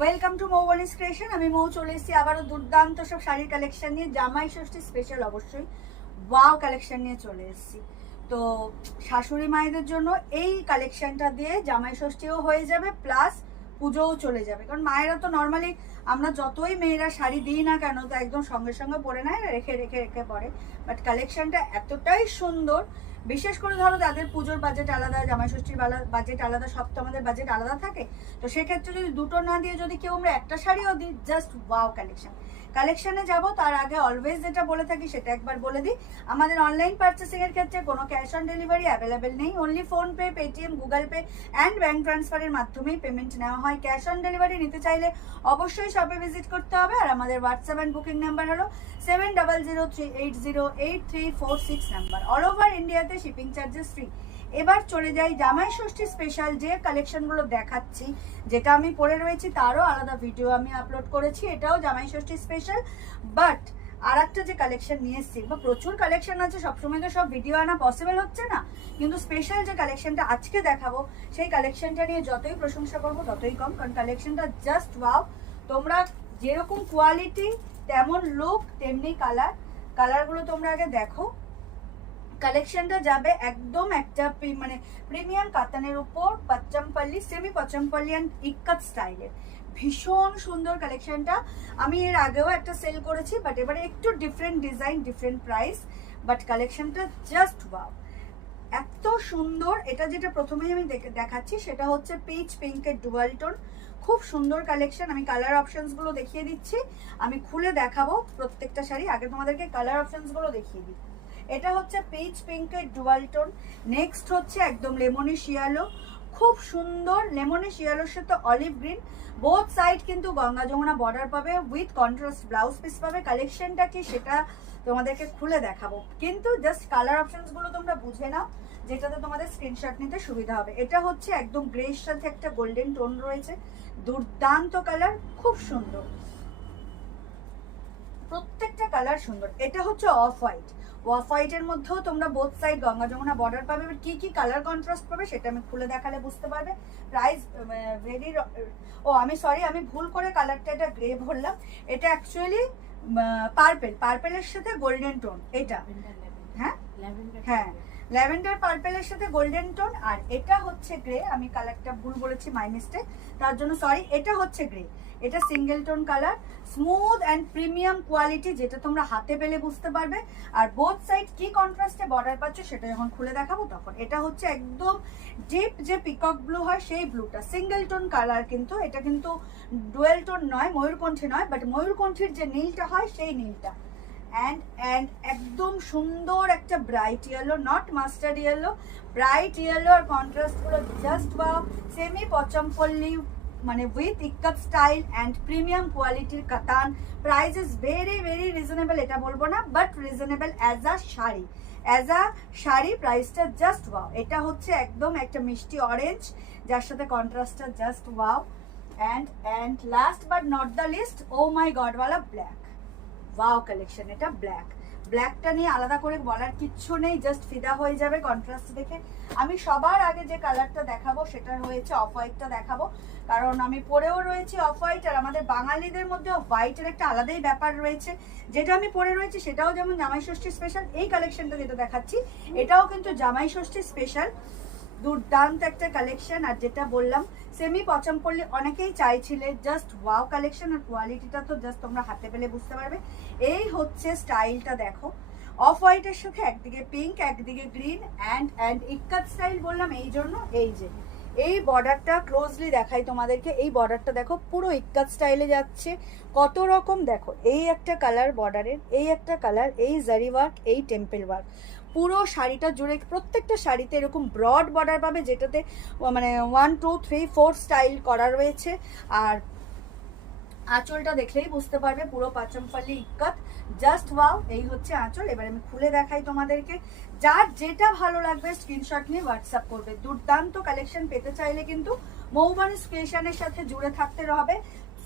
Welcome to মৌবনিস creation. আমি মৌ চলে এসেছি আবারও দুর্দান্ত সব শাড়ির কালেকশন নিয়ে, জামাই ষষ্ঠী স্পেশাল অবশ্যই ওয়াও কালেকশন নিয়ে চলে এসেছি। তো শাশুড়ি মায়েদের জন্য এই কালেকশনটা দিয়ে জামাই ষষ্ঠীও হয়ে যাবে, প্লাস পুজোও চলে যাবে। কারণ মায়েরা তো নর্মালি আমরা যতই মেয়েরা শাড়ি দিই না কেন, তো একদম সঙ্গে সঙ্গে পরে নেয়, রেখে রেখে রেখে পরে। বাট কালেকশনটা এতটাই সুন্দর, বিশেষ করে ধরো তাদের পুজোর বাজেট আলাদা, জামাই ষষ্ঠীর বাজেট আলাদা, সব তো আমাদের বাজেট আলাদা থাকে। তো সেক্ষেত্রে যদি দুটো না দিয়ে যদি কেউ আমরা একটা শাড়িও দিই, জাস্ট ওয়াও কালেকশনে যাব। তার আগে অলওয়েজ যেটা বলে থাকি সেটা একবার বলে দিই, আমাদের অনলাইন পারচেসিং এর ক্ষেত্রে কোনো ক্যাশ অন ডেলিভারি অ্যাভেলেবেল নেই। Only PhonePe, Paytm, Google pay and bank ট্রান্সফারের মাধ্যমেই পেমেন্ট নেওয়া হয়। ক্যাশ অন ডেলিভারি নিতে চাইলে অবশ্যই শপে ভিজিট করতে হবে। আর আমাদের হোয়াটসঅ্যাপ অ্যান্ড বুকিং নাম্বার হলো 7003808346 নাম্বার। অল ওভার ইন্ডিয়াতে শিপিং চার্জেস ফ্রি। এবার চলে যাই জামাই ষষ্ঠী স্পেশাল যে কালেকশনগুলো দেখাচ্ছি, যেটা আমি পরে রয়েছি তারও আলাদা ভিডিও আমি আপলোড করেছি, এটাও জামাই ষষ্ঠী স্পেশাল। বাট আর একটা যে কালেকশন নিয়ে এসেছি, বা প্রচুর কালেকশন আছে, সবসময় তো সব ভিডিও আনা পসিবল হচ্ছে না, কিন্তু স্পেশাল যে কালেকশনটা আজকে দেখাবো সেই কালেকশনটা নিয়ে যতই প্রশংসা করবো ততই কম। কারণ কালেকশনটা জাস্ট ওয়াও। তোমরা যেরকম কোয়ালিটি তেমন লুক তেমনি কালারগুলো তোমরা আগে দেখো। কালেকশনটা যাবে একদম একটা মানে প্রিমিয়াম কাতানের উপর পচমপল্লি, সেমি পচমপল্লি অ্যান্ড ইক্কাত স্টাইলের। ভীষণ সুন্দর কালেকশনটা। আমি এর আগেও একটা সেল করেছি, বাট এবারে একটু different design, different price, but কালেকশনটা জাস্ট ওয়াও, এত সুন্দর। এটা যেটা প্রথমেই আমি দেখাচ্ছি সেটা হচ্ছে পিচ পিঙ্কের ডুয়াল টোন, খুব সুন্দর কালেকশন। আমি কালার অপশনসগুলো দেখিয়ে দিচ্ছি, আমি খুলে দেখাবো প্রত্যেকটা শাড়ি। আগে তোমাদেরকে কালার অপশনসগুলো দেখিয়ে দিই। এটা হচ্ছে পিচ পিঙ্কের ডুয়াল টোন। নেক্সট হচ্ছে একদম লেমনিশ ইয়েলো, খুব সুন্দর লেমনিশ ইয়েলোর সাথে অলিভ গ্রিন। বোথ সাইড কিন্তু গঙ্গা যমুনা বর্ডার পাবে, উইথ কন্ট্রাস্ট ব্লাউজ পিস পাবে। কালেকশনটা কি সেটা তোমাদেরকে খুলে দেখাবো, কিন্তু জাস্ট কালার অপশনসগুলো তোমরা বুঝে নাও, যেটাতে তোমাদের স্ক্রিনশট নিতে সুবিধা হবে। এটা হচ্ছে একদম গ্রের সাথে একটা গোল্ডেন টোন রয়েছে, দুর্দান্ত কালার, খুব সুন্দর, প্রত্যেকটা কালার সুন্দর। এটা হচ্ছে অফ হোয়াইটের মধ্যেও তোমরা both side Ganga Jamuna border পাবে। কি কি কালার কন্ট্রাস্ট পাবে সেটা আমি খুলে দেখালে বুঝতে পারবে। প্রাইস ভেরি, আমি সরি, আমি ভুল করে কালারটা এটা গ্রে বললাম। এটা অ্যাকচুয়ালি পার্পেলের সাথে গোল্ডেন টোন এটা। হ্যাঁ হ্যাঁ, ল্যাভেন্ডার পার্পেলের সাথে গোল্ডেন টোন। আর এটা হচ্ছে গ্রে, আমি কালারটা ভুল বলেছি, মাই মিস্টেক, তার জন্য সরি। এটা হচ্ছে গ্রে, এটা single tone colour, smooth and premium quality, যেটা তোমরা হাতে পেলে বুঝতে পারবে। আর বোথ সাইড কি কন্ট্রাস্টে বর্ডার পাচ্ছ সেটা যখন খুলে দেখাবো তখন। এটা হচ্ছে একদম ডিপ যে পিকক ব্লু হয় সেই ব্লুটা, সিঙ্গেল টোন কালার, কিন্তু এটা কিন্তু ডুয়েল টোন নয়, ময়ূরকণ্ঠী নয়, বাট ময়ূরকণ্ঠীর যে নীলটা হয় সেই নীলটা। অ্যান্ড একদম সুন্দর একটা bright yellow, not mustard yellow, bright yellow. আর কন্ট্রাস্টগুলো জাস্ট ওয়াও। সেমি পচমপল্লি মানে with ikat style and premium কোয়ালিটির কাতান। Price is very very reasonable, এটা বলবো না, but reasonable as a sari প্রাইসটা জাস্ট ওয়াও। এটা হচ্ছে একদম একটা মিষ্টি অরেঞ্জ, যার সাথে কন্ট্রাস্টটা just wow. And last but not the least, oh my god ওয়ালা ব্ল্যাক, ওয়াও কালেকশন। এটা ব্ল্যাকটা নিয়ে আলাদা করে বলার কিচ্ছু নেই, জাস্ট ফিদা হয়ে যাবে কন্ট্রাস্ট দেখে। আমি সবার আগে যে কালারটা দেখাবো সেটা হয়েছে অফ হোয়াইটটা দেখাবো, কারণ আমি পরেও রয়েছি অফ হোয়াইট। আর আমাদের বাঙালিদের মধ্যে অফ হোয়াইটের একটা আলাদাই ব্যাপার রয়েছে, যেটা আমি পরে রয়েছি সেটাও যেমন জামাই ষষ্ঠী স্পেশাল। এই কালেকশনটা যেটা দেখাচ্ছি এটাও কিন্তু জামাই ষষ্ঠী স্পেশাল, দুর্দান্ত একটা কালেকশন। আর যেটা বললাম সেমি পচমপল্লি অনেকেই চাইছিলে, জাস্ট ওয়াও কালেকশন। আর কোয়ালিটিটা তো জাস্ট তোমরা হাতে পেলে বুঝতে পারবে। এই হচ্ছে স্টাইলটা দেখো, অফ হোয়াইটের সাথে একদিকে পিঙ্ক একদিকে গ্রিন অ্যান্ড ইক্কাত স্টাইল বললাম এই জন্য। এই যে এই বর্ডারটা ক্লোজলি দেখাই তোমাদেরকে, এই বর্ডারটা দেখো পুরো ইক্কাত স্টাইলে যাচ্ছে, কত রকম দেখো। এই একটা কালার বর্ডারের, এই একটা কালার, এই জারি ওয়ার্ক, এই টেম্পেল ওয়ার্ক, পুরো শাড়িটা জুড়ে প্রত্যেকটা শাড়িতে এরকম ব্রড বর্ডার পাবে, যেটাতে মানে 1 2 3 4 স্টাইল করা রয়েছে। আর আঁচলটা দেখলেই বুঝতে পারবে পুরো পাচমপল্লি ইক্কাত, জাস্ট ওয়াও। এই হচ্ছে আঁচল। এবার আমি খুলে দেখাই তোমাদেরকে। যার যেটা ভালো লাগবে স্ক্রিনশট নিয়ে হোয়াটসঅ্যাপ করবে। দুর্দান্ত কালেকশন পেতে চাইলে কিন্তু মৌবনিস ক্রিয়েশনের সাথে জুড়ে থাকতে হবে।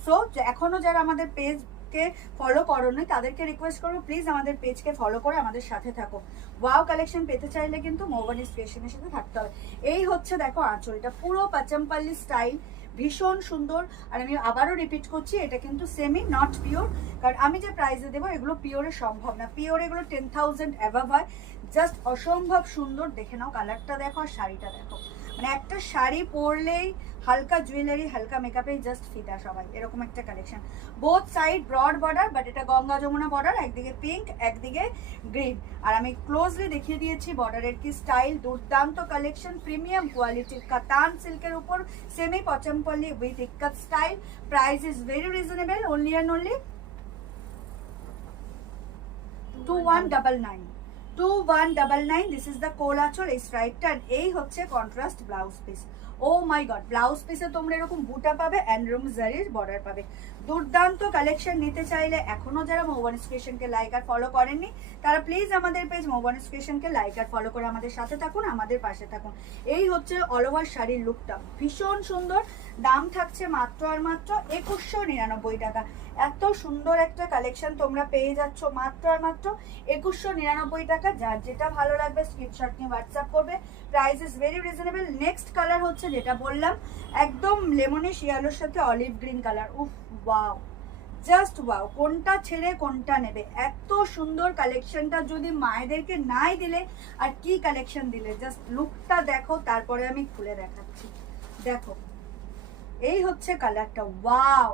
সো এখনো যারা আমাদের পেজ পেজকে ফলো করোনি তাদেরকে রিকোয়েস্ট করবো প্লিজ আমাদের পেজকে ফলো করে আমাদের সাথে থাকো। ওয়াও কালেকশন পেতে চাইলে কিন্তু মৌবানিস ক্রিয়েশনের সাথে থাকতে হবে। এই হচ্ছে দেখো আঁচলটা পুরো পাচামপাল্লি স্টাইল, ভীষণ সুন্দর। আর আমি আবারও রিপিট করছি, এটা কিন্তু সেমি নট পিওর, কারণ আমি যে প্রাইসে দেবো এগুলো পিওরে সম্ভব না। পিওর এগুলো 10,000 অ্যাভাব হয়। জাস্ট অসম্ভব সুন্দর। দেখে নাও কালারটা দেখো আর শাড়িটা দেখো, মানে একটা শাড়ি পরলেই হালকা জুয়েলারি হালকা মেকআপে জাস্ট ফিদা সবাই, এরকম একটা collection. Both side broad border, but এটা গঙ্গা যমুনা বর্ডার, একদিকে পিঙ্ক একদিকে গ্রিন। আর আমি ক্লোজলি দেখিয়ে দিয়েছি বর্ডারের কি স্টাইল। দুর্দান্ত কালেকশন, প্রিমিয়াম কোয়ালিটির কাতান সিল্কের উপর semi Pochampally with ikat style. Price is very reasonable, only and only 2199। 2199। This is the কোল আঁচল, এই স্ট্রাইপটা। এই হচ্ছে contrast blouse piece. Oh my god, blouse পিসে তোমরা এরকম বুটা পাবে অ্যান্ড রুম জারির বর্ডার পাবে। দুর্দান্ত কালেকশন নিতে চাইলে এখনো যারা মৌবানিস ক্রিয়েশনকে লাইক আর ফলো করেননি তারা প্লিজ আমাদের পেজ মৌবানিস ক্রিয়েশনকে লাইক আর ফলো করে আমাদের সাথে থাকুন, আমাদের পাশে থাকুন। এই হচ্ছে অল ওভার শাড়ির লুকটা, ভীষণ সুন্দর। দাম থাকছে মাত্র আর মাত্র 2199 টাকা। এত সুন্দর একটা কালেকশন তোমরা পেয়ে যাচ্ছ মাত্র আর মাত্র 2199 টাকা। যার যেটা ভালো লাগবে স্ক্রিনশট নিয়ে হোয়াটসঅ্যাপ করবে। Price is very reasonable. Next colour হচ্ছে যেটা বললাম একদম লেমনিশ ইয়েলোর সাথে অলিভ গ্রিন কালার। উফ ওয়াও, জাস্ট ওয়াও, কোনটা ছেড়ে কোনটা নেবে। এত সুন্দর কালেকশনটা যদি মায়েদেরকে নাই দিলে আর কি কালেকশন দিলে। জাস্ট লুকটা দেখো, তারপরে আমি খুলে দেখাচ্ছি। দেখো এই হচ্ছে কালারটা, ওয়াও,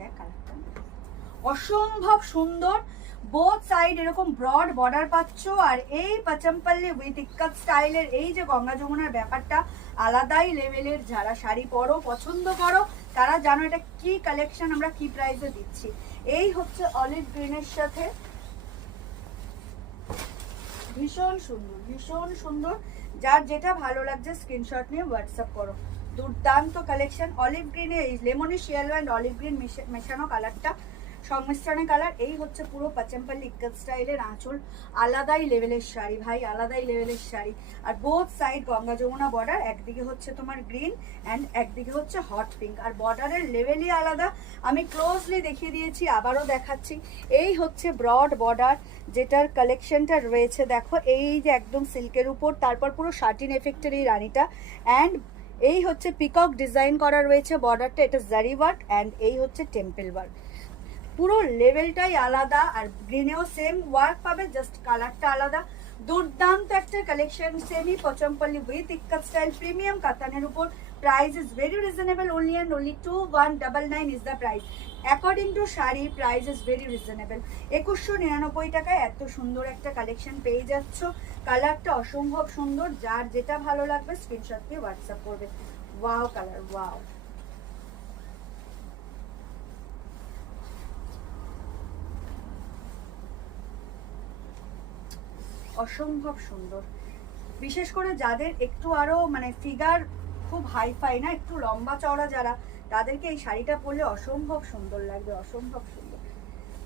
দেখ কালারটা অসম্ভব সুন্দর। বোথ সাইড এরকম ব্রড বর্ডার পাচ্ছ। আর এই পাচমপল্লি উইথ ইক্কাত স্টাইলের এই যে গঙ্গা যমুনার ব্যাপারটা আলাদাই লেভেলের। যারা শাড়ি পরো পছন্দ করো তারা জানো এটা কি কালেকশন, আমরা কি প্রাইসে দিচ্ছি। এই হচ্ছে অলিভ গ্রিনের সাথে, ভীষণ সুন্দর ভীষণ সুন্দর। যার যেটা ভালো লাগছে স্ক্রিনশট নিয়ে হোয়াটসঅ্যাপ করো। দুর্দান্ত কালেকশন। অলিভ গ্রিনে এই lemonish yellow and olive green মেশানো কালারটা, সংমিশ্রণে কালার। এই হচ্ছে পুরো পাচমপল্লি ইক্কাত স্টাইলের আঁচল। আলাদাই লেভেলের শাড়ি ভাই, আলাদাই লেভেলের শাড়ি। আর both side Ganga Jamuna border, একদিকে হচ্ছে তোমার গ্রিন অ্যান্ড একদিকে হচ্ছে হট পিঙ্ক। আর বর্ডারের লেভেলই আলাদা। আমি ক্লোজলি দেখিয়ে দিয়েছি, আবারও দেখাচ্ছি। এই হচ্ছে ব্রড বর্ডার যেটার কালেকশনটা রয়েছে দেখো, এই যে একদম সিল্কের উপর, তারপর পুরো শার্টিন এফেক্টের এই রানিটা। অ্যান্ড এই হচ্ছে পিকক ডিজাইন করা রয়েছে বর্ডারটা, এটা জারি ওয়ার্ক। অ্যান্ড এই হচ্ছে টেম্পল ওয়ার্ক। পুরো লেভেলটাই আলাদা। আর গ্রিনেও সেম ওয়ার্ক পাবে, জাস্ট কালারটা আলাদা। দুর্দান্ত একটা collection, semi Pochampally with ikat style, premium কাতানের উপর। Price is very reasonable, only and only 2199 is the price. According to sari price is very reasonable. 2199 টাকায় এত সুন্দর একটা কালেকশন পেয়ে যাচ্ছ। কালারটা অসম্ভব সুন্দর। যার যেটা ভালো লাগবে স্ক্রিনশট দিয়ে হোয়াটসঅ্যাপ করবে। ওয়াও কালার, ওয়াও, অসম্ভব সুন্দর। বিশেষ করে যাদের একটু আরো মানে ফিগার খুব হাইফাই না, একটু লম্বা চওড়া যারা, তাদেরকে এই শাড়িটা পরলে অসম্ভব সুন্দর লাগবে, অসম্ভব সুন্দর।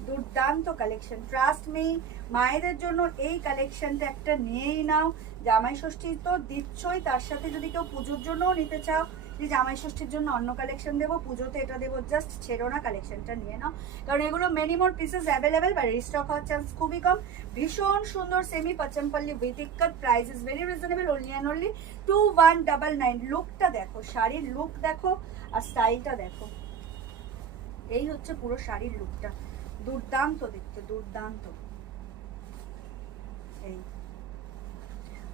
দুর্দান্ত কালেকশন, ট্রাস্ট মি। মায়েদের জন্য এই কালেকশনটা একটা নিয়েই নাও। জামাই ষষ্ঠী তো দিচ্ছই, তার সাথে যদি কেউ পুজোর জন্যও নিতে চাও যে জামাই ষষ্ঠীর জন্য অন্য কালেকশন দেবো, পুজোতে এটা দেবো, জাস্ট ছেড়ো না, কালেকশনটা নিয়ে নাও। কারণ এগুলো মেনি মোর পিসেস অ্যাভেলেবেল বা রিস্টক হওয়ার চান্স খুবই কম। ভীষণ সুন্দর semi Pochampally with ikat. Price is very reasonable, only and only 2199। লুকটা দেখো, শাড়ির লুক দেখো আর স্টাইলটা দেখো। এই হচ্ছে পুরো শাড়ির লুকটা, দুর্দান্ত দেখতে, দুর্দান্ত। এই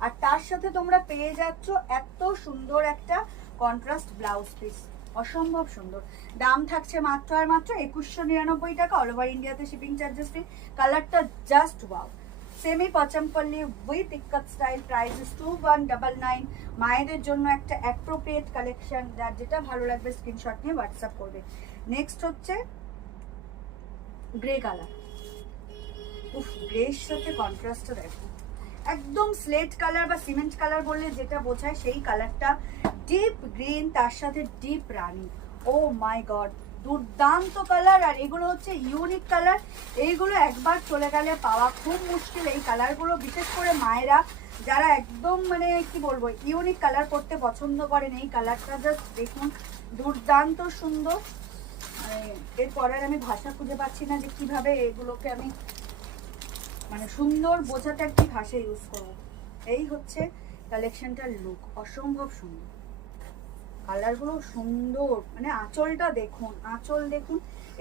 আর তার সাথে তোমরা পেয়ে যাচ্ছ এত সুন্দর একটা কন্ট্রাস্ট ব্লাউজ পিস, অসম্ভব সুন্দর। দাম থাকছে মাত্র আর মাত্র 2199 টাকা। অল ওভার ইন্ডিয়াতে শিপিং চার্জেস ফ্রি। কালারটা just wow, semi Pochampally with ikat style. Price is 2199। মায়েদের জন্য একটা অ্যাপ্রোপ্রিয়েট কালেকশন। যার যেটা ভালো লাগবে স্ক্রিনশট নিয়ে হোয়াটসঅ্যাপ করবে। নেক্সট হচ্ছে গ্রে কালার। উফ, গ্রের সাথে কন্ট্রাস্টটা দেখো, একদম স্লেট কালার বা সিমেন্ট কালার বললে যেটা বোঝায় সেই কালারটা। ডিপ গ্রিন, তার সাথে deep Rani. O my god, দুর্দান্ত কালার। আর এগুলো হচ্ছে ইউনিক কালার, এইগুলো একবার চলে গেলে পাওয়া খুব মুশকিল। এই কালারগুলো বিশেষ করে মায়েরা যারা একদম মানে কি বলবো ইউনিক কালার করতে পছন্দ করেন, এই কালারটা জাস্ট দেখুন, দুর্দান্ত সুন্দর। মানে এরপরে আমি ভাষা খুঁজে পাচ্ছি না যে কিভাবে এগুলোকে আমি মানে সুন্দর বোঝাতে কি ভাষা ইউজ করবো। এই হচ্ছে কালেকশনটার লুক, অসম্ভব সুন্দর, কালারগুলো সুন্দর, মানে আঁচলটা দেখুন, আঁচল দেখুন,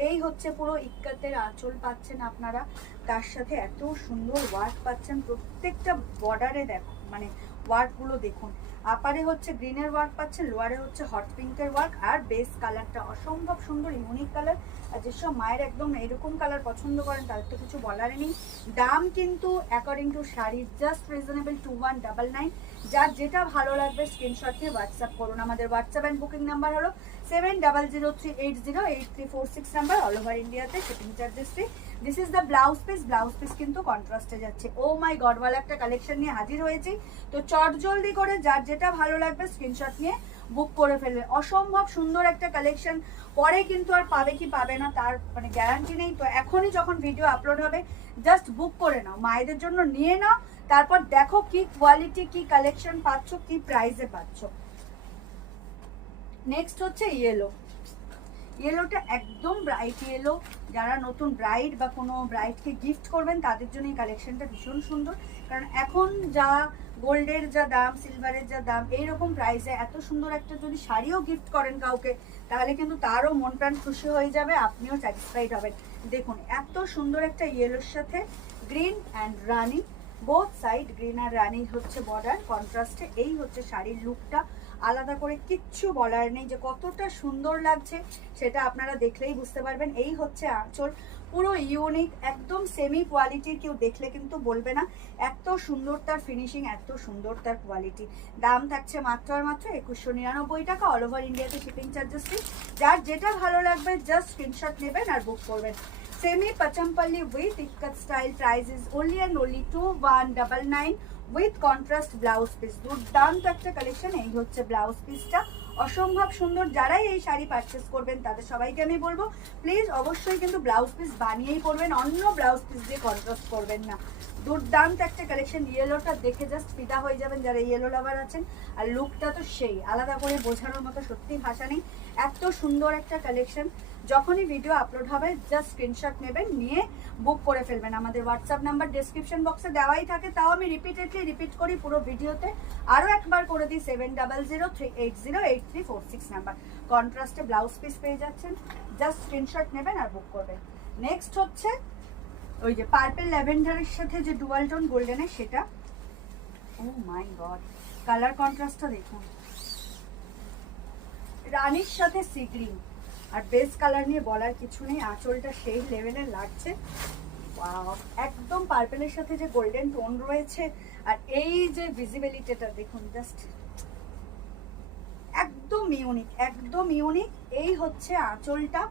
এই হচ্ছে পুরো ইক্কাতের আঁচল পাচ্ছেন আপনারা, তার সাথে এত সুন্দর ওয়ার্ক পাচ্ছেন প্রত্যেকটা বর্ডারে। দেখো মানে ওয়ার্কগুলো দেখুন, আপারে হচ্ছে গ্রিনের ওয়ার্ক পাচ্ছেন, লোয়ারে হচ্ছে হট পিঙ্কের ওয়ার্ক, আর বেস কালারটা অসম্ভব সুন্দর ইউনিক কালার। আর যেসব মায়ের একদম এরকম কালার পছন্দ করেন তাদের তো কিছু বলার নেই। দাম কিন্তু according to sari just reasonable 2199। যার যেটা ভালো লাগবে স্ক্রিনশট নিয়ে হোয়াটসঅ্যাপ করুন। আমাদের হোয়াটসঅ্যাপ অ্যান্ড বুকিং নাম্বার হলো 7003808346 নাম্বার, অল ওভার ইন্ডিয়াতে, shipping charges free. This is the blouse piece. Blouse piece কিন্তু কন্ট্রাস্টে যাচ্ছে। ও মাই গড, ওয়ালা একটা কালেকশন নিয়ে হাজির হয়েছি। তো চট জলদি করে যার যেটা ভালো লাগবে স্ক্রিনশট নিয়ে বুক করে ফেলবে। অসম্ভব সুন্দর একটা কালেকশন, পরে কিন্তু আর পাবে কি পাবে না তার মানে গ্যারান্টি নেই। তো এখনই যখন ভিডিও আপলোড হবে জাস্ট বুক করে নাও, মায়েদের জন্য নিয়ে নাও, তারপর দেখো কি কোয়ালিটি, কি কালেকশন পাচ্ছ, কি প্রাইসে পাচ্ছ। নেক্সট হচ্ছে ইয়েলো। ইয়েলোটা একদম ব্রাইট ইয়েলো, যারা নতুন ব্রাইড বা কোনো ব্রাইডকে গিফট করবেন তাদের জন্য এই কালেকশনটা ভীষণ সুন্দর। কারণ এখন যা গোল্ডের যা দাম, সিলভারের যা দাম, এইরকম প্রাইসে এত সুন্দর একটা যদি শাড়িও গিফট করেন কাউকে, তাহলে কিন্তু তারও মন প্রাণ খুশি হয়ে যাবে, আপনিও স্যাটিসফাইড হবেন। দেখুন এত সুন্দর একটা ইয়েলোর সাথে গ্রিন অ্যান্ড রানি, বোথ সাইড গ্রিন আর রানি হচ্ছে বর্ডার কন্ট্রাস্টে। এই হচ্ছে শাড়ির লুকটা, আলাদা করে কিচ্ছু বলার নেই যে কতটা সুন্দর লাগছে, সেটা আপনারা দেখলেই বুঝতে পারবেন। এই হচ্ছে আঁচল, পুরো ইউনিক, একদম সেমি কোয়ালিটির, কেউ দেখলে কিন্তু বলবে না এত সুন্দর তার ফিনিশিং, এত সুন্দর তার কোয়ালিটি। দাম থাকছে মাত্র আর মাত্র 2199 টাকা, অল ওভার ইন্ডিয়াতে শিপিং চার্জেস ফ্রি। যার যেটা ভালো লাগবে জাস্ট স্ক্রিনশট নেবেন আর বুক করবেন। Semi Pochampally with ikat style, price is only and only 2199 with contrast blouse piece. দুর্দান্ত একটা কালেকশন। এই হচ্ছে ব্লাউজ পিসটা, অসম্ভব সুন্দর। যারাই এই শাড়ি পারচেস করবেন তাদের সবাইকে আমি বলবো প্লিজ অবশ্যই কিন্তু ব্লাউজ পিস বানিয়েই পরবেন, অন্য ব্লাউজ পিস দিয়ে কন্ট্রাস্ট করবেন না। দুর্দান্ত একটা কালেকশন। ইয়েলোটা দেখে জাস্ট ফিদা হয়ে যাবেন যারা ইয়েলো লাভার আছেন। আর লুকটা তো সেই, আলাদা করে বোঝানোর মতো সত্যি ভাষা নেই, এত সুন্দর একটা কালেকশন। যখনই ভিডিও আপলোড হবে জাস্ট স্ক্রিনশট নেবেন, নিয়ে বুক করে ফেলবেন। আমাদের হোয়াটসঅ্যাপ নাম্বার ডেসক্রিপশন বক্সে দেওয়াই থাকে, তাও আমি রিপিট করি পুরো ভিডিওতে, আরও একবার করে দিই 7003808346 নাম্বার। কন্ট্রাস্টে ব্লাউজ পিস পেয়ে যাচ্ছেন, জাস্ট স্ক্রিনশট নেবেন আর বুক করবেন। নেক্সট হচ্ছে ওই যে পার্পল ল্যাভেন্ডারের সাথে যে ডুয়াল টোন গোল্ডেনের, সেটা ও মাই গড, কালার কন্ট্রাস্টটা দেখুন, রানীর সাথে সি গ্রিন, আর বেস কালার নিয়ে বলার কিছু নেই, আঁচলটা সেই লেভেলের লাগছে। একদম পার্পেলের সাথে যে গোল্ডেন টোন রয়েছে, আর এই যে ভিজিবিলিটিটা দেখুন, জাস্ট একদম ইউনিক, একদম ইউনিক। এই হচ্ছে আঁচলটা,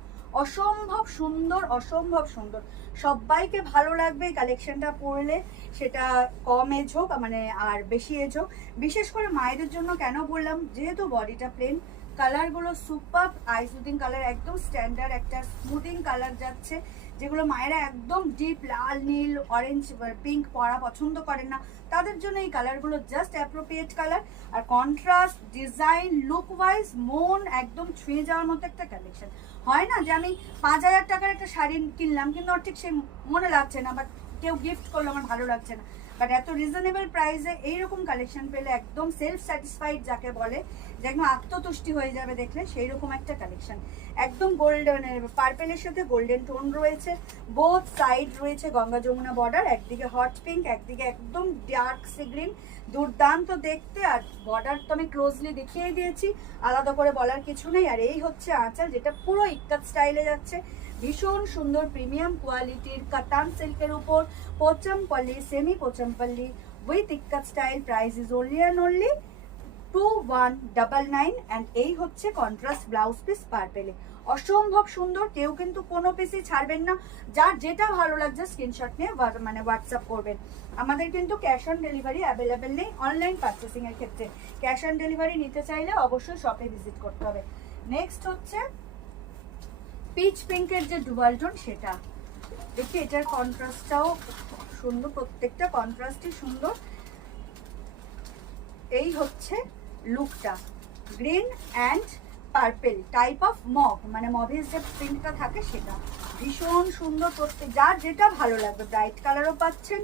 অসম্ভব সুন্দর, অসম্ভব সুন্দর। সবাইকে ভালো লাগবে এই কালেকশনটা পরলে, সেটা কম এজ হোক মানে আর বেশি এজ হোক। বিশেষ করে মায়েদের জন্য কেন বললাম, যেহেতু বডিটা প্লেন, কালারগুলো সুপার আইসুদিং কালার, একদম স্ট্যান্ডার্ড একটা স্মুদিং কালার যাচ্ছে, যেগুলো মায়েরা একদম ডিপ লাল, নীল, অরেঞ্জ, পিঙ্ক পরা পছন্দ করেন না, তাদের জন্য এই কালারগুলো জাস্ট অ্যাপ্রোপ্রিয়েট কালার। আর কন্ট্রাস্ট, ডিজাইন, লুক ওয়াইজ মন একদম ছুঁয়ে যাওয়ার মতো একটা কালেকশন। হয় না যে আমি 5000 টাকার একটা শাড়ি কিনলাম কিন্তু ঠিক সে মনে লাগছে না, বাট কেউ গিফট করলো আমার ভালো লাগছে না, বাট এত রিজনেবল প্রাইসে এইরকম কালেকশন পেলে একদম সেলফ স্যাটিসফাইড যাকে বলে, যে একদম আত্মতুষ্টি হয়ে যাবে দেখলে, সেই রকম একটা কালেকশন। একদম গোল্ডেন পার্পেলের সাথে গোল্ডেন টোন রয়েছে, বোথ সাইড রয়েছে গঙ্গা যমুনা বর্ডার, একদিকে হট পিঙ্ক, একদিকে একদম ডার্ক সি গ্রিন, দুর্দান্ত দেখতে। আর বর্ডার তো আমি ক্লোজলি দেখিয়ে দিয়েছি, আলাদা করে বলার কিছু নেই। আর এই হচ্ছে আঁচল, যেটা পুরো ইক্কাত স্টাইলে যাচ্ছে, ভীষণ সুন্দর প্রিমিয়াম কোয়ালিটির কাতান সিল্কের উপর Pochampally, semi Pochampally with ikat style, price is only and only 2199। And এই হচ্ছে কন্ট্রাস্ট ব্লাউজ পিস পার্পেলে, অসম্ভব সুন্দর। কেউ কিন্তু কোনো পিসই ছাড়বেন না, যার যেটা ভালো লাগছে স্ক্রিনশট নিয়ে মানে হোয়াটসঅ্যাপ করবেন। আমাদের কিন্তু ক্যাশ অন ডেলিভারি অ্যাভেলেবেল নেই অনলাইন পারচেসিং এর ক্ষেত্রে। ক্যাশ অন ডেলিভারি নিতে চাইলে অবশ্যই শপে ভিজিট করতে হবে। নেক্সট হচ্ছে পিচ পিঙ্কের যে ডুয়াল টোন, সেটা দেখি, এটার কন্ট্রাস্টটাও সুন্দর, প্রত্যেকটা কন্ট্রাস্টই সুন্দর। এই হচ্ছে লুকটা, green and purple type of mauve, মানে মভের যে প্রিন্টটা থাকে সেটা ভীষণ সুন্দর। প্রত্যেক যার যেটা ভালো লাগবে, ব্রাইট কালারও পাচ্ছেন,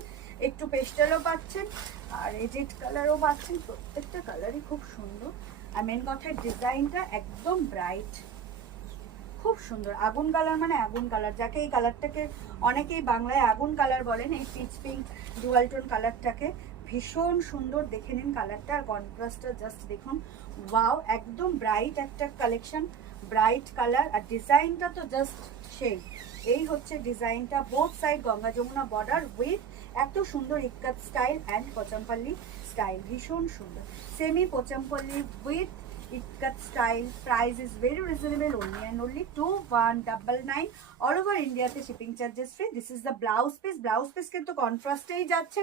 একটু পেস্টেলও পাচ্ছেন, আর এজেড কালারও পাচ্ছেন। প্রত্যেকটা কালারই খুব সুন্দর। আর মেন কথা ডিজাইনটা একদম ব্রাইট, খুব সুন্দর। আগুন কালার মানে আগুন কালার, যাকে এই কালারটাকে অনেকেই বাংলায় আগুন কালার বলেন, এই পিচ পিঙ্ক ডুয়াল টোন কালারটাকে ভীষণ সুন্দর। দেখে নিন কালারটা আর কন্ট্রাস্টটা জাস্ট দেখুন, ওয়াও, একদম ব্রাইট একটা কালেকশন, ব্রাইট কালার। আর ডিজাইনটা তো জাস্ট সেই, এই হচ্ছে ডিজাইনটা, both side Ganga Jamuna border with এত সুন্দর ikat style and Pochampally style, ভীষণ সুন্দর। Semi Pochampally with ikat style, price is very reasonable, only and only 2199 all over ইন্ডিয়াতে shipping charges free. This is the blouse piece. Blouse piece কিন্তু কন্ট্রাস্টেই যাচ্ছে,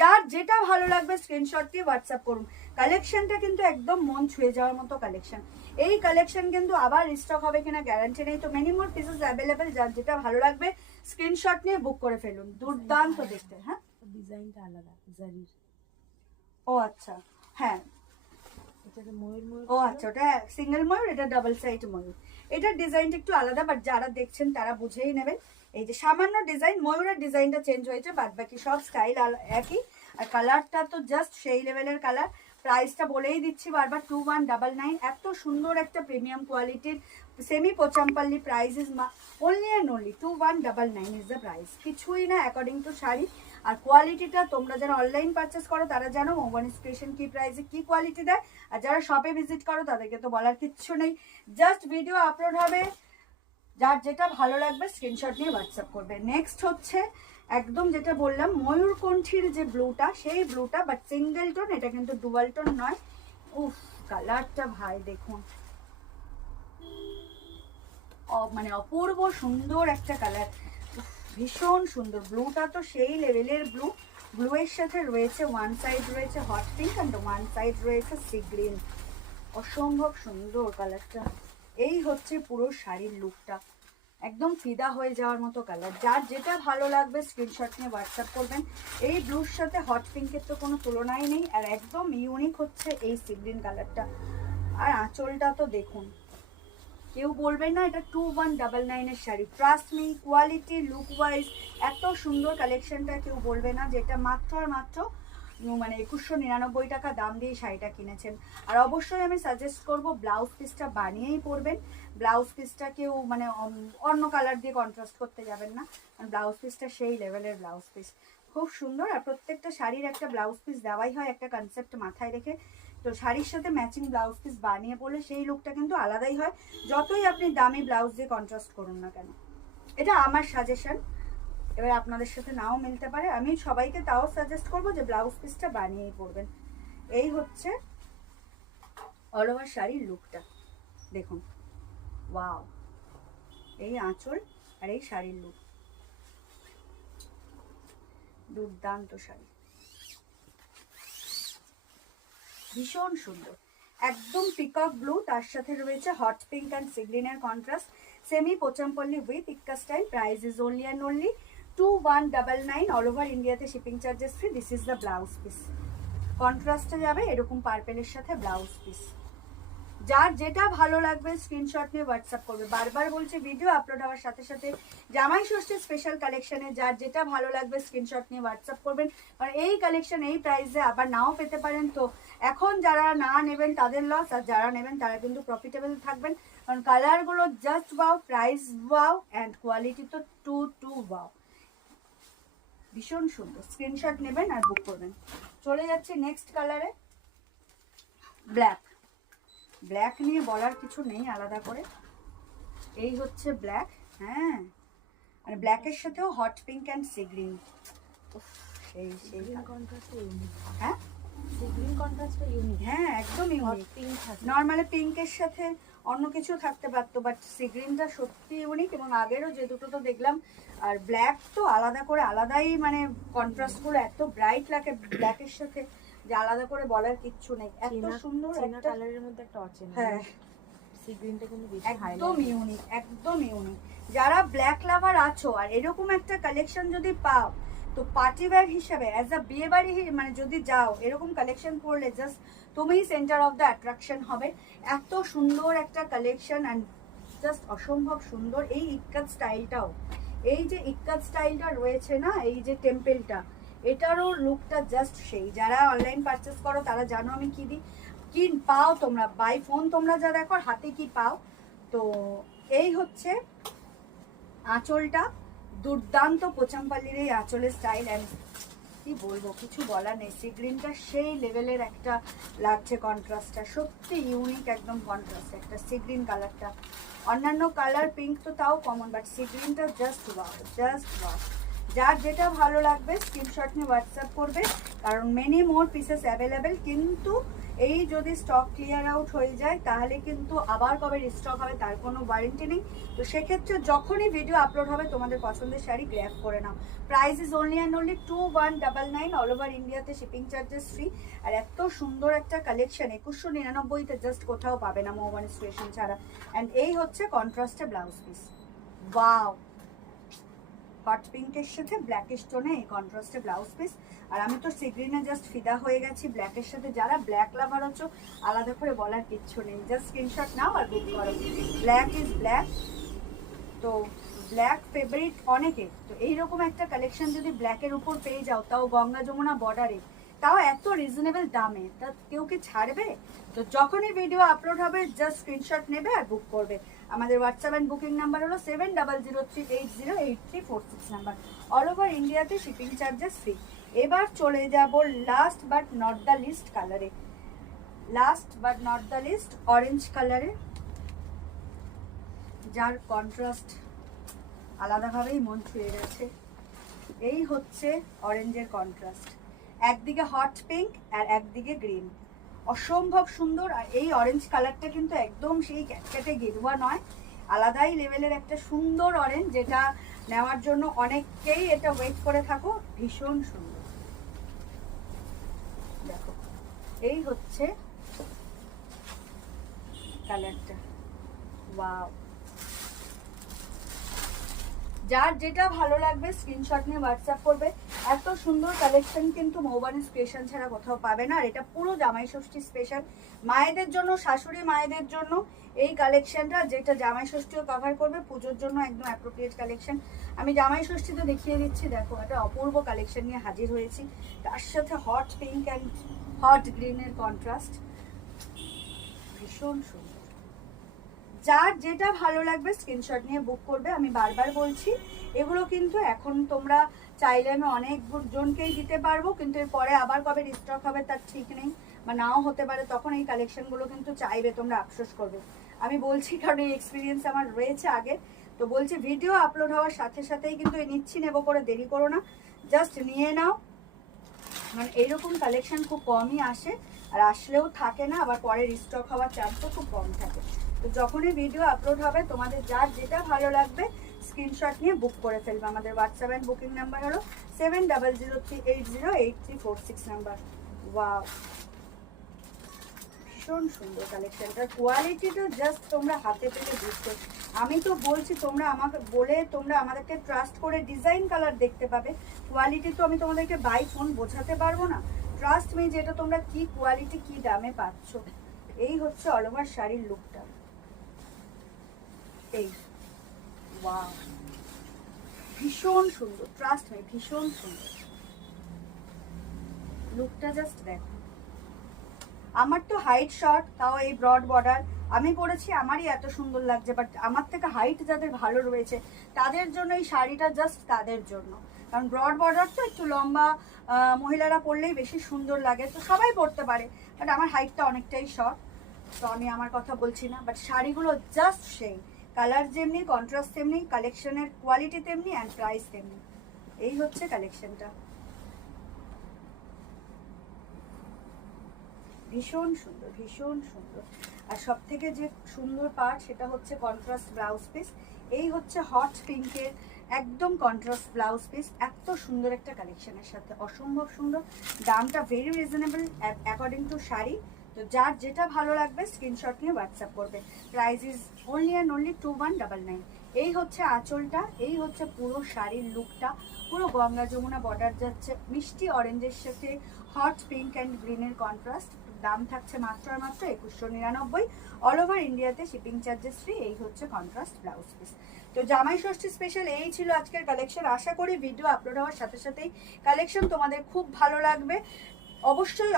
যার যেটা ভালো লাগবে স্ক্রিনশট দিয়ে হোয়াটসঅ্যাপ করুন। কালেকশনটা কিন্তু একদম মন ছুঁয়ে যাওয়ার মতো কালেকশন। এই কালেকশন কিন্তু আবার রিস্টক হবে কিনা গ্যারান্টি নেই, তো মেনি মোর পিসেস অ্যাভেলেবেল, যার যেটা ভালো লাগবে স্ক্রিনশট নিয়ে বুক করে ফেলুন। দুর্দান্ত দেখতে। হ্যাঁ, ডিজাইনটা আলাদা জারির। ও আচ্ছা, হ্যাঁ, এটাতে ময়ূর ময়ূর। ও আচ্ছা, ওটা সিঙ্গেল ময়ূর, এটা ডাবল সাইড ময়ূর। এটার ডিজাইনটা একটু আলাদা, বাট যারা দেখছেন তারা বুঝেই নেবেন। এই যে সামান্য ডিজাইন, ময়ূরের ডিজাইনটা চেঞ্জ হয়েছে, বাদ বাকি সব স্টাইল একই। আর কালারটা তো জাস্ট সেই লেভেলের কালার। প্রাইসটা বলেই দিচ্ছি বারবার, 2199। এত সুন্দর একটা প্রিমিয়াম কোয়ালিটির semi Pochampally, price is only and only 2199 is the price, কিছুই না অ্যাকর্ডিং টু শাড়ি। আর কোয়ালিটিটা তোমরা যারা অনলাইন পারচেস করো তারা জানো মোবাইল স্টেশন কি প্রাইসে কি কোয়ালিটি দেয়, আর যারা শপে ভিজিট করো তাদেরকে তো বলার কিচ্ছু নেই। জাস্ট ভিডিও আপলোড হবে, যার যেটা ভালো লাগবে স্ক্রিনশট নিয়ে হোয়াটসঅ্যাপ করবে। নেক্সট হচ্ছে একদম যেটা বললাম ময়ূরকণ্ঠীর যে ব্লুটা, সেই ব্লুটা, বাট সিঙ্গেল টোন, এটা কিন্তু ডুয়াল টোন নয়। উফ, কালারটা ভাই দেখুন, মানে অপূর্ব সুন্দর একটা কালার, ভীষণ সুন্দর। ব্লুটা তো সেই লেভেলের ব্লু। ব্লু এর সাথে রয়েছে ওয়ান সাইড রয়েছে hot pink and one side রয়েছে সি গ্রিন, অসম্ভব সুন্দর কালারটা। এই হচ্ছে পুরো শাড়ির লুকটা, একদম ফিদা হয়ে যাওয়ার মতো কালার। যার যেটা ভালো লাগবে স্ক্রিনশট নিয়ে হোয়াটসঅ্যাপ করবেন। এই ব্লুর সাথে হট পিঙ্কের তো কোনো তুলনাই নেই, আর একদম ইউনিক হচ্ছে এই সি গ্রিন কালারটা। আর আঁচলটা তো দেখুন, কেউ বলবেন না এটা 2199 এর sari. Trust me, quality look wise এত সুন্দর কালেকশনটা কেউ বলবে না যে এটা মাত্র আর মাত্র মানে 2199 টাকা দাম দিয়ে শাড়িটা কিনেছেন। আর অবশ্যই আমি সাজেস্ট করব ব্লাউজ পিসটা বানিয়েই পরবেন। ব্লাউজ পিসটা কেউ মানে অন্য কালার দিয়ে কন্ট্রাস্ট করতে যাবেন না, কারণ ব্লাউজ পিসটা সেই লেভেলের ব্লাউজ পিস, খুব সুন্দর। আর প্রত্যেকটা শাড়ির একটা ব্লাউজ পিস দেওয়াই হয় একটা কনসেপ্ট মাথায় রেখে, তো শাড়ির সাথে ম্যাচিং ব্লাউজ পিস বানিয়ে পরলে সেই লুকটা কিন্তু আলাদাই হয়, যতই আপনি দামি ব্লাউজ দিয়ে কন্ট্রাস্ট করুন না কেন। এটা আমার সাজেশন, এবার আপনাদের সাথে নাও মিলতে পারে। আমি সবাইকে তাও সাজেস্ট করবো যে ব্লাউজ পিসটা বানিয়েই পরবেন। এই হচ্ছে অল ওভার শাড়ির লুকটা দেখুন, ওয়াও, এই আঁচল আর এই শাড়ির লুক, দুর্দান্ত শাড়ি, ভীষণ সুন্দর। একদম পিকক ব্লু, তার সাথে রয়েছে হট পিঙ্ক অ্যান্ড সি গ্রিনের contrast, semi Pochampally with ikat style. Price is only and only 2199 all over ইন্ডিয়াতে shipping charges free. This is the blouse piece, কন্ট্রাস্টে যাবে এরকম পার্পেলের সাথে ব্লাউজ পিস। যার যেটা ভালো লাগবে স্ক্রিনশট নিয়ে হোয়াটসঅ্যাপ করবে। বারবার বলছি ভিডিও আপলোড হওয়ার সাথে সাথে জামাই ষষ্ঠীর স্পেশাল কালেকশনে যার যেটা ভালো লাগবে স্ক্রিনশট নিয়ে হোয়াটসঅ্যাপ করবেন, কারণ এই কালেকশন এই প্রাইসে আবার নাও পেতে পারেন। তো এখন যারা না নেবেন তাদের লস, আর যারা নেবেন তারা কিন্তু প্রফিটেবল থাকবেন, কারণ কালারগুলো just wow, price wow, and quality তো টু ওয়াও, ভীষণ সুন্দর। স্ক্রিনশট নেবেন আর বুক করবেন। চলে যাচ্ছে নেক্সট কালারে, ব্ল্যাক। ব্ল্যাক নিয়ে বলার কিছু নেই আলাদা করে, এই হচ্ছে ব্ল্যাক। হ্যাঁ, আর ব্ল্যাকের সাথেও hot pink and sea green, সেই সেই কন্ট্রাস্টটা ইউনিক। হ্যাঁ, সি গ্রিন কন্ট্রাস্টটা ইউনিক। হ্যাঁ একদম ইউনিক। পিঙ্ক থাকে, নর্মালি পিঙ্কের সাথে অন্য কিছু থাকতে পারতো, বাট সি গ্রিনটা সত্যি ইউনিক। এবং আগেরও যে দুটো তো দেখলাম, আর ব্ল্যাক তো আলাদা করে আলাদাই, মানে কন্ট্রাস্টগুলো এত ব্রাইট লাগে ব্ল্যাকের সাথে যে আলাদা করে বলার কিচ্ছু নেই, এত সুন্দর একটা কালারের মধ্যে একটা অচেনা। হ্যাঁ, সি গ্রিনটা কিন্তু বেশি একদম ইউনিক, একদম ইউনিক। যারা ব্ল্যাক লাভার আছো আর এরকম একটা কালেকশন যদি পাও, তো পার্টি ওয়্যার হিসাবে অ্যাজ আ বিয়ে বাড়ি মানে যদি যাও এরকম কালেকশন পরলে জাস্ট তুমিই সেন্টার অফ দ্য অ্যাট্রাকশন হবে। এত সুন্দর একটা কালেকশন অ্যান্ড জাস্ট অসম্ভব সুন্দর। এই ইক্কাত স্টাইলটাও, এই যে ইক্কাত স্টাইলটা রয়েছে না, এই যে টেম্পেলটা, এটারও লুকটা জাস্ট সেই। যারা অনলাইন পারচেস করো তারা জানো আমি কি দিই, কি পাও তোমরা বাই ফোন, তোমরা যা দেখো হাতে কি পাও। তো এই হচ্ছে আঁচলটা, দুর্দান্ত পোচামপাল্লির এই আঁচলের স্টাইল। অ্যান্ড কি বলবো, কিছু বলার নেই। সি গ্রিনটা সেই লেভেলের একটা লাগছে, কন্ট্রাস্টটা সত্যি ইউনিক একদম কন্ট্রাস্ট একটা সি গ্রিন কালারটা। অন্যান্য কালার পিঙ্ক তো তাও কমন, বাট সি গ্রিনটা জাস্ট ওয়াও, জাস্ট ওয়াও। যার যেটা ভালো লাগবে স্ক্রিনশট নিয়ে হোয়াটসঅ্যাপ করবে, কারণ মেনি মোর পিসেস অ্যাভেলেবেল। কিন্তু এই যদি স্টক ক্লিয়ার আউট হয়ে যায় তাহলে কিন্তু আবার কবে রিস্টক হবে তার কোনো ওয়ারেন্টি নেই। তো সেক্ষেত্রে যখনই ভিডিও আপলোড হবে তোমাদের পছন্দের শাড়ি গ্র্যাব করে নাও। Price is only and only 2199, all over ইন্ডিয়াতে শিপিং চার্জেস ফ্রি। আর এত সুন্দর একটা কালেকশন 2199-তে জাস্ট কোথাও পাবে না মৌবানি স্টেশন ছাড়া। অ্যান্ড এই হচ্ছে কন্ট্রাস্টে ব্লাউজ পিস। ওয়াও, হট পিঙ্কের সাথে ব্ল্যাকের স্টোনে এই কন্ট্রাস্টে ব্লাউজ পিস। আর আমি তো সি গ্রিনে জাস্ট ফিদা হয়ে গেছি ব্ল্যাকের সাথে। যারা ব্ল্যাক লাভার হচ্ছো আলাদা করে বলার কিচ্ছু নেই, জাস্ট স্ক্রিনশট নাও আর বুক করো। ব্ল্যাক ইজ ব্ল্যাক, তো ব্ল্যাক ফেভারিট অনেকে। তো এইরকম একটা কালেকশন যদি ব্ল্যাকের উপর পেয়ে যাও, তাও গঙ্গা যমুনা বর্ডারে, তাও এত রিজনেবল দামে, তা কেউ কি ছাড়বে? তো যখনই ভিডিও আপলোড হবে জাস্ট স্ক্রিনশট নেবে আর বুক করবে। আমাদের হোয়াটসঅ্যাপ অ্যান্ড বুকিং নাম্বার হলো 7003808346 নাম্বার। অল ওভার ইন্ডিয়াতে শিপিং চার্জেস ফ্রি। এবার চলে যাব last but not the least কালারে, last but not the least orange কালারে, যার কন্ট্রাস্ট আলাদাভাবেই মন ছুঁয়ে গেছে। এই হচ্ছে অরেঞ্জের কন্ট্রাস্ট, একদিকে হট পিঙ্ক আর একদিকে গ্রিন, অসম্ভব সুন্দর। আর এই অরেঞ্জ কালারটা কিন্তু একদম সেই ক্যাটক্যাটে গেরুয়া নয়, আলাদাই লেভেলের একটা সুন্দর অরেঞ্জ, যেটা নেওয়ার জন্য অনেককেই এটা ওয়েট করে থাকো। ভীষণ সুন্দর, দেখো এই হচ্ছে কালারটা। ওয়াও, যার যেটা ভালো লাগবে স্ক্রিনশট নিয়ে হোয়াটসঅ্যাপ করবে। এত সুন্দর কালেকশন কিন্তু মৌবানি স্পেশাল ছাড়া কোথাও পাবে না। আর এটা পুরো জামাই ষষ্ঠী স্পেশাল, মায়েদের জন্য, শাশুড়ি মায়েদের জন্য এই কালেকশনটা, যেটা জামাই ষষ্ঠীও কভার করবে, পুজোর জন্য একদম অ্যাপ্রোপ্রিয়েট কালেকশন। আমি জামাই ষষ্ঠীতে দেখিয়ে দিচ্ছি, দেখো একটা অপূর্ব কালেকশন নিয়ে হাজির হয়েছি। তার সাথে হট পিঙ্ক অ্যান্ড হট গ্রিনের কন্ট্রাস্ট, ভীষণ সুন্দর। যার যেটা ভালো লাগবে স্ক্রিনশট নিয়ে বুক করবে। আমি বারবার বলছি, এগুলো কিন্তু এখন তোমরা চাইলে আমি অনেক জনকেই দিতে পারবো, কিন্তু এরপরে আবার কবে রিস্টক হবে তার ঠিক নেই, বা নাও হতে পারে। তখন এই কালেকশনগুলো কিন্তু চাইবে, তোমরা আফসোস করবে। আমি বলছি কারণ এই এক্সপিরিয়েন্স আমার রয়েছে আগে। তো বলছি ভিডিও আপলোড হওয়ার সাথে সাথেই কিন্তু নিচ্ছি, নেবো করে দেরি করো না, জাস্ট নিয়ে নাও। মানে এইরকম কালেকশন খুব কমই আসে, আর আসলেও থাকে না, আবার পরে রিস্টক হওয়ার চান্সও খুব কম থাকে। তো যখনই ভিডিও আপলোড হবে তোমাদের যার যেটা ভালো লাগবে স্ক্রিনশট নিয়ে বুক করে ফেলবে। আমাদের হোয়াটসঅ্যাপ অ্যান্ড বুকিং নাম্বার হলো 7003808346 নাম্বার। ওয়াও, ভীষণ সুন্দর কালেকশনটার কোয়ালিটিটা জাস্ট তোমরা হাতে পেলে বুঝতে। আমি তো বলছি তোমরা আমাকে বলে তোমরা আমাদেরকে ট্রাস্ট করে ডিজাইন কালার দেখতে পাবে, কোয়ালিটি তো আমি তোমাদেরকে বাই ফোন বোঝাতে পারবো না। ট্রাস্ট মি, যেটা তোমরা কি কোয়ালিটি কি দামে পাচ্ছ। এই হচ্ছে অল ওভার শাড়ির লুকটা। এই ওয়াও, ভীষণ সুন্দর, ট্রাস্ট মি ভীষণ সুন্দর লুকটা, জাস্ট দেখো। আমার তো হাইট শর্ট, তাও এই ব্রড বর্ডার আমি পরেছি, আমারই এত সুন্দর লাগছে। বাট আমার থেকে হাইট যাদের ভালো রয়েছে তাদের জন্য এই শাড়িটা জাস্ট তাদের জন্য, কারণ ব্রড বর্ডার তো একটু লম্বা মহিলারা পরলেই বেশি সুন্দর লাগে, তো সবাই পরতে পারে। বাট আমার হাইটটা অনেকটাই শর্ট, তো আমি আমার কথা বলছি না। বাট শাড়িগুলো জাস্ট সেই, কালার যেমনি, কন্ট্রাস্ট তেমনি, কালেকশনের কোয়ালিটি তেমনি, অ্যান্ড প্রাইস তেমনি। এই হচ্ছে কালেকশনটা, ভীষণ সুন্দর, ভীষণ সুন্দর। আর সব থেকে যে সুন্দর পার্ট সেটা হচ্ছে কন্ট্রাস্ট ব্লাউজ পিস। এই হচ্ছে হট পিঙ্কের একদম কন্ট্রাস্ট ব্লাউজ পিস, এত সুন্দর একটা কালেকশনের সাথে, অসম্ভব সুন্দর। দামটা very reasonable according to sari. তো যার যেটা ভালো লাগবে স্ক্রিনশট নিয়ে হোয়াটসঅ্যাপ করবে। Price is only and only 2199। এই হচ্ছে আঁচলটা, এই হচ্ছে পুরো শাড়ির লুকটা, পুরো গঙ্গা যমুনা বর্ডার যাচ্ছে, মিষ্টি অরেঞ্জের সাথে হট পিঙ্ক অ্যান্ড গ্রিনের কন্ট্রাস্ট। দাম থাকছে মাত্র আর মাত্র 2199। অল ওভার ইন্ডিয়াতে শিপিং চার্জেস ফ্রি। এই হচ্ছে কন্ট্রাস্ট ব্লাউজ পিস। তো জামাই ষষ্ঠী স্পেশাল এই ছিল আজকের কালেকশন। আশা করি ভিডিও আপলোড হওয়ার সাথে সাথেই কালেকশন তোমাদের খুব ভালো লাগবে।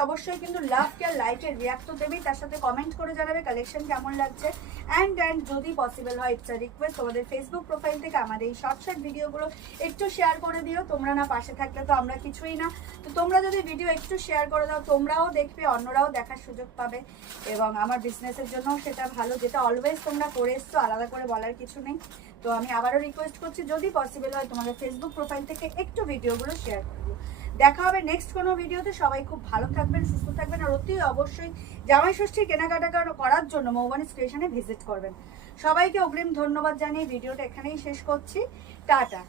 অবশ্যই কিন্তু লাভ কেয়ার লাইকের রিয়াক্ট তো দেবেই, তার সাথে কমেন্ট করে জানাবে কালেকশন কেমন লাগছে। অ্যান্ড যদি পসিবল হয় ইটস আ রিকোয়েস্ট, তোমাদের ফেসবুক প্রোফাইল থেকে আমাদের এই শর্ট ভিডিওগুলো একটু শেয়ার করে দিও। তোমরা না পাশে থাকলে তো আমরা কিছুই না। তো তোমরা যদি ভিডিও একটু শেয়ার করে দাও, তোমরাও দেখবে, অন্যরাও দেখার সুযোগ পাবে, এবং আমার বিজনেসের জন্য সেটা ভালো, যেটা অলওয়েজ তোমরা করে এসছো, আলাদা করে বলার কিছু নেই। তো আমি আবারও রিকোয়েস্ট করছি, যদি পসিবল হয় তোমাদের ফেসবুক প্রোফাইল থেকে একটু ভিডিওগুলো শেয়ার করে দিও। দেখা হবে নেক্সট কোনো ভিডিওতে। সবাই খুব ভালো থাকবেন, সুস্থ থাকবেন, আর অতি অবশ্যই জামাই ষষ্ঠীর কেনাকাটা করার জন্য মৌবানি স্টেশনে ভিজিট করবেন। সবাইকে অগ্রিম ধন্যবাদ জানিয়ে ভিডিওটা এখানেই শেষ করছি। টাটা।